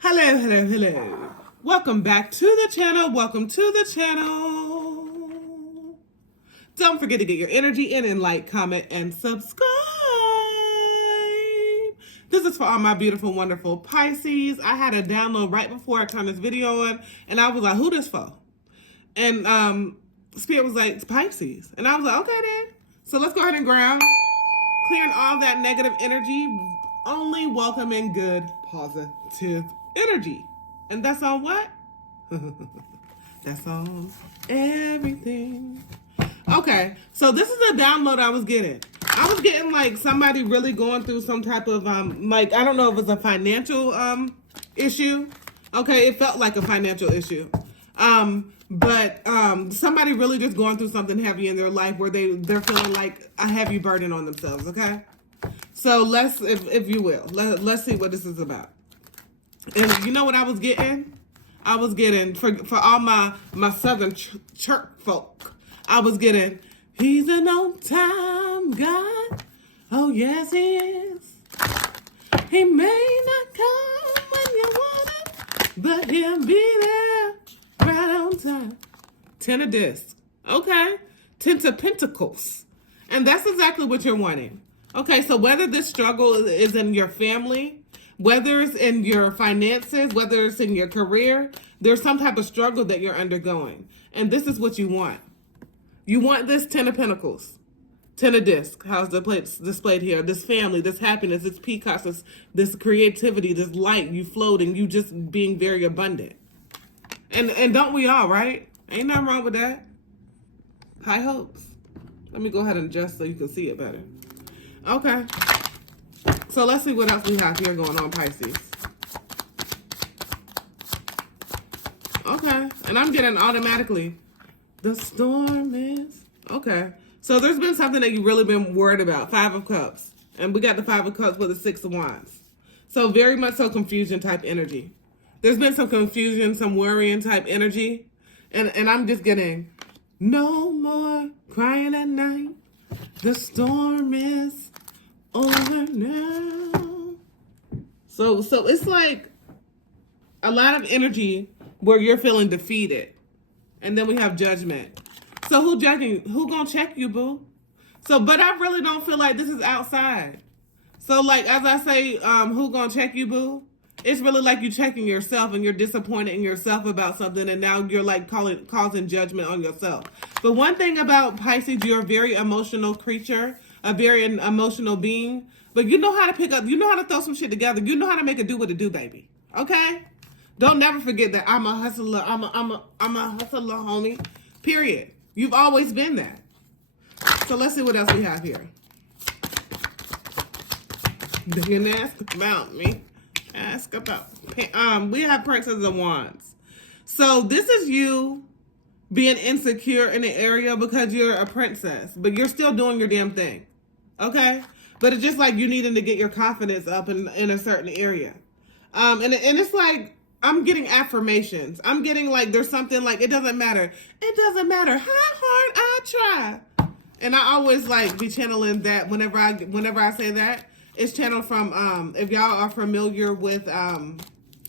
Hello, hello, hello. Welcome back to the channel. Welcome to the channel. Don't forget to get your energy in and like, comment, and subscribe. This is for all my beautiful, wonderful Pisces. I had a download right before I turned this video on, and I was like, who this for? And Spirit was like, it's Pisces. And I was like, okay then. So let's go ahead and ground. Clearing all that negative energy. Only welcoming good, positive energy. And that's on what? That's on everything. Okay, so this is a download I was getting. I was getting like somebody really going through some type of like, I don't know if it's a financial issue. Okay, it felt like a financial issue. But somebody really just going through something heavy in their life where they're feeling like a heavy burden on themselves. Okay, so let's, if you will, let's see what this is about. And you know what I was getting? I was getting, for all my southern church folk, I was getting, he's an on-time God. Oh, yes, he is. He may not come when you want him, but he'll be there right on time. 10 of discs. Okay. 10 of pentacles. And that's exactly what you're wanting. Okay, so whether this struggle is in your family, whether it's in your finances, whether it's in your career, there's some type of struggle that you're undergoing. And this is what you want. You want this 10 of Pentacles, 10 of discs, how's the plates displayed here, this family, this happiness, this peacocks, this creativity, this light, you floating, you just being very abundant. And don't we all, right? Ain't nothing wrong with that. High hopes. Let me go ahead and adjust so you can see it better. Okay. So let's see what else we have here going on, Pisces. Okay. And I'm getting automatically, the storm is... Okay. So there's been something that you've really been worried about. 5 of Cups. And we got the 5 of Cups with the 6 of Wands. So very much so confusion type energy. There's been some confusion, some worrying type energy. And I'm just getting, no more crying at night. The storm is over now. So it's like a lot of energy where you're feeling defeated. And then we have judgment. So who judging? Who gonna check you, boo? So, but I really don't feel like this is outside. So like, as I say, who gonna check you, boo? It's really like you checking yourself and you're disappointed in yourself about something, and now you're like causing judgment on yourself. But one thing about Pisces, you're a very emotional creature, a very emotional being. But you know how to pick up, you know how to throw some shit together. You know how to make it do what it do, baby. Okay? Don't never forget that I'm a hustler. I'm a hustler, homie. Period. You've always been that. So let's see what else we have here. You can ask about me. Ask about. We have Princess of Wands. So this is you being insecure in the area because you're a princess, but you're still doing your damn thing. Okay? But it's just like you needing to get your confidence up in a certain area. And it's like, I'm getting affirmations. I'm getting like, there's something like, it doesn't matter. It doesn't matter how hard I try. And I always like be channeling that whenever I say that. It's channeled from, if y'all are familiar with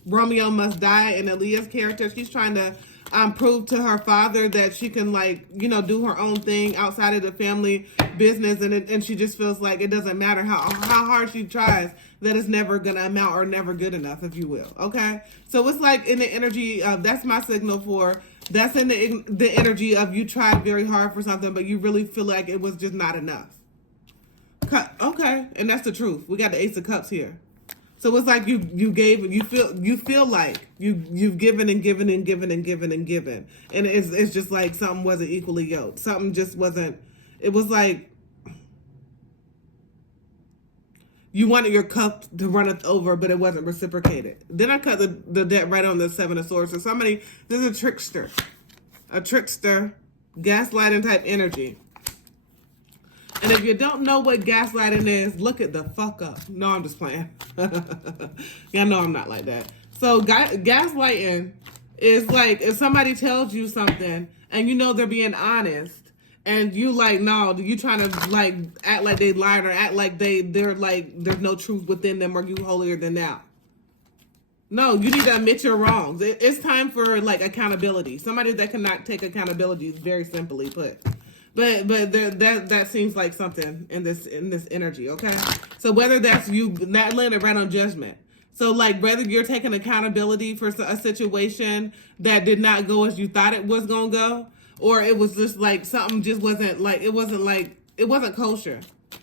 Romeo Must Die and Aaliyah's character, she's trying to prove to her father that she can, like, you know, do her own thing outside of the family business. And she just feels like it doesn't matter how hard she tries, that it's never going to amount or never good enough, if you will. Okay? So it's like in the energy of, that's my signal for, that's in the energy of you tried very hard for something, but you really feel like it was just not enough. Okay, and that's the truth. We got the Ace of Cups here. So it's like you feel like you've given and given and given and given and given. And it's just like something wasn't equally yoked. Something just wasn't, it was like you wanted your cup to run it over, but it wasn't reciprocated. Then I cut the debt right on the 7 of Swords. So somebody, there's a trickster, gaslighting type energy. And if you don't know what gaslighting is, look it the fuck up. No, I'm just playing. Y'all know I'm not like that. So gaslighting is like if somebody tells you something and you know they're being honest, and you like, no, you trying to like act like they lied or act like they're like there's no truth within them or you holier than thou. No, you need to admit your wrongs. It's time for like accountability. Somebody that cannot take accountability, very simply put. But that seems like something in this energy. Okay, so whether that's you, that landed right on judgment. So like whether you're taking accountability for a situation that did not go as you thought it was gonna go, or it was just like something just wasn't kosher.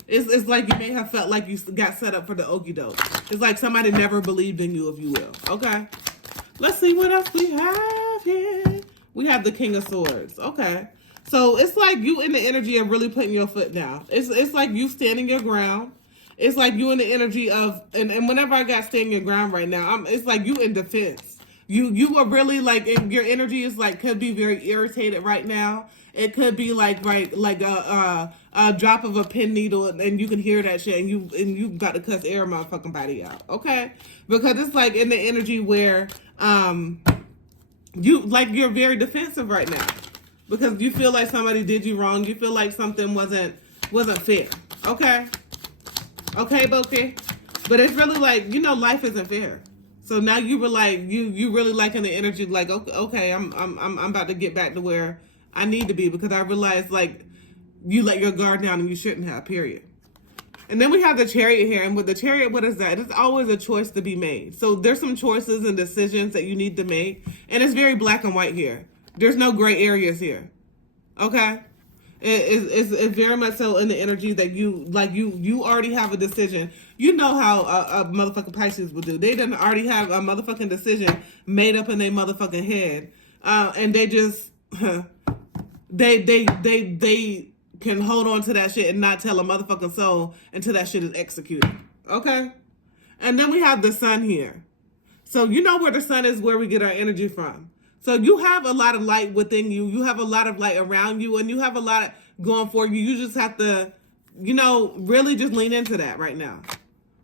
It's like you may have felt like you got set up for the okie doke. It's like somebody never believed in you, if you will. Okay. Let's see what else we have here. We have the King of Swords. Okay. So it's like you in the energy of really putting your foot down. It's like you standing your ground. It's like you in the energy of, and whenever I got standing your ground right now, it's like you in defense. You are really like, your energy is like, could be very irritated right now. It could be like a drop of a pin needle, and you can hear that shit, and you got to cuss every motherfucking body out, okay? Because it's like in the energy where you're very defensive right now because you feel like somebody did you wrong. You feel like something wasn't fair, okay? Okay, Boki, but it's really like, life isn't fair. So now you were like, you really liking the energy, like, okay, I'm about to get back to where I need to be, because I realized like you let your guard down and you shouldn't have, period. And then we have the Chariot here, and with the Chariot, what is that? It's always a choice to be made. So there's some choices and decisions that you need to make, and it's very black and white here. There's no gray areas here, okay? It's very much so in the energy that you already have a decision. You know how a motherfucking Pisces would do. They didn't already have a motherfucking decision made up in their motherfucking head, and they just they can hold on to that shit and not tell a motherfucking soul until that shit is executed. Okay, and then we have the Sun here. So you know where the Sun is, where we get our energy from. So you have a lot of light within you. You have a lot of light around you, and you have a lot going for you. You just have to, really just lean into that right now.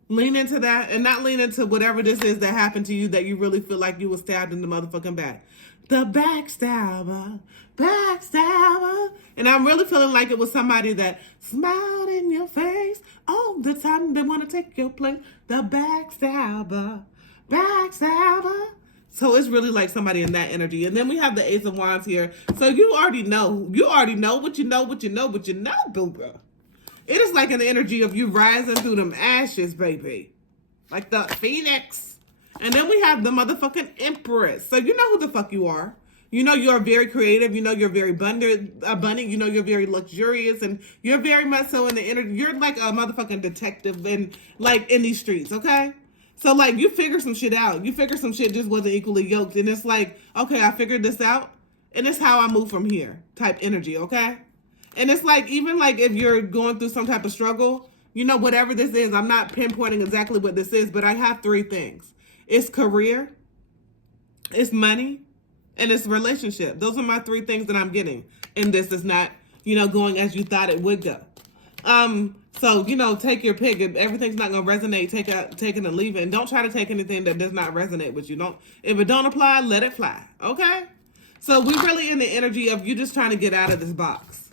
Lean into that, and not lean into whatever this is that happened to you that you really feel like you were stabbed in the motherfucking back. The backstabber. And I'm really feeling like it was somebody that smiled in your face all the time. They want to take your place. The backstabber. So it's really like somebody in that energy. And then we have the Ace of Wands here. So you already know what you know, boo-boo. It is like an energy of you rising through them ashes, baby. Like the Phoenix. And then we have the motherfucking Empress. So you know who the fuck you are. You know you're very creative. You know you're very abundant. You know you're very luxurious. And you're very much so in the energy. You're like a motherfucking detective in these streets, okay? So, like, you figure some shit out. You figure some shit just wasn't equally yoked. And it's like, okay, I figured this out. And it's how I move from here type energy, okay? And it's like, even like if you're going through some type of struggle, whatever this is, I'm not pinpointing exactly what this is, but I have 3 things. It's career, it's money, and it's relationship. Those are my 3 things that I'm getting. And this is not, going as you thought it would go. So, take your pick. If everything's not going to resonate, take it and leave it. And don't try to take anything that does not resonate with you. If it don't apply, let it fly. Okay? So we're really in the energy of you just trying to get out of this box.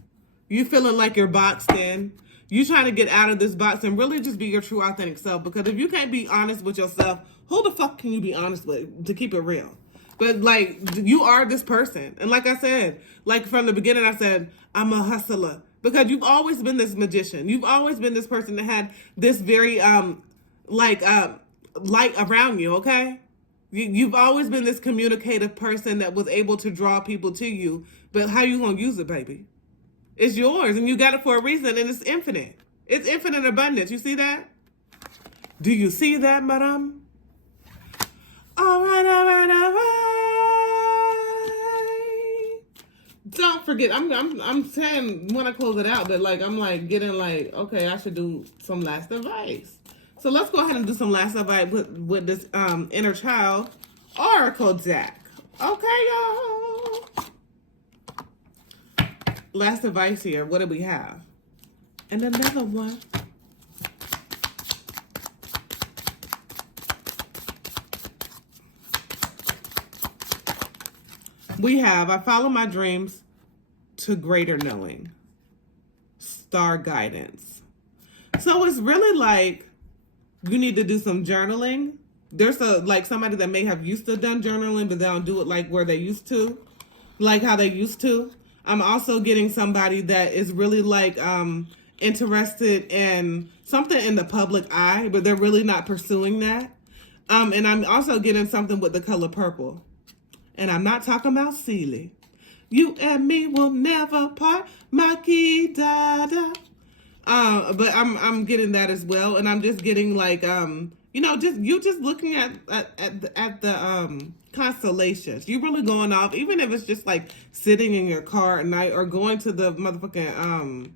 You feeling like you're boxed in. You trying to get out of this box and really just be your true authentic self. Because if you can't be honest with yourself, who the fuck can you be honest with, to keep it real? But like, you are this person. And like I said, like from the beginning, I said, I'm a hustler. Because you've always been this magician. You've always been this person that had this very, light around you, okay? You've always been this communicative person that was able to draw people to you. But how you going to use it, baby? It's yours, and you got it for a reason, and it's infinite. It's infinite abundance. You see that? Do you see that, madam? All right. Don't forget, I'm saying when I close it out, but like I'm like getting like, okay, I should do some last advice. So let's go ahead and do some last advice with this inner child oracle deck. Okay, y'all. Last advice here. What do we have? And another one. We have, I follow my dreams to greater knowing. Star guidance. So it's really like you need to do some journaling there's like somebody that may have used to done journaling, but they don't do it like where they used to, like how they used to. I'm also getting somebody that is really like interested in something in the public eye, but they're really not pursuing that. And I'm also getting something with the color purple. And I'm not talking about Sealy. You and me will never part, my key dada. But I'm getting that as well, and I'm just getting like just looking at the constellations. You really going off, even if it's just like sitting in your car at night or going to the motherfucking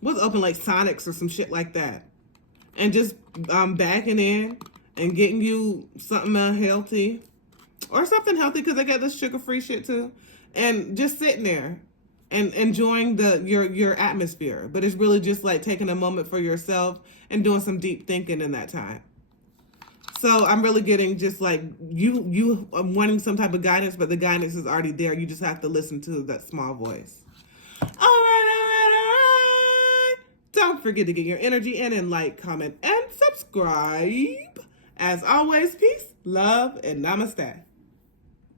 what's open, like Sonics or some shit like that, and just backing in and getting you something unhealthy or something healthy, because they got this sugar-free shit too, and just sitting there and enjoying your atmosphere. But it's really just like taking a moment for yourself and doing some deep thinking in that time. So I'm really getting just like you wanting some type of guidance, but the guidance is already there. You just have to listen to that small voice. All right. Don't forget to get your energy in and like, comment, and subscribe. As always, peace, love, and namaste.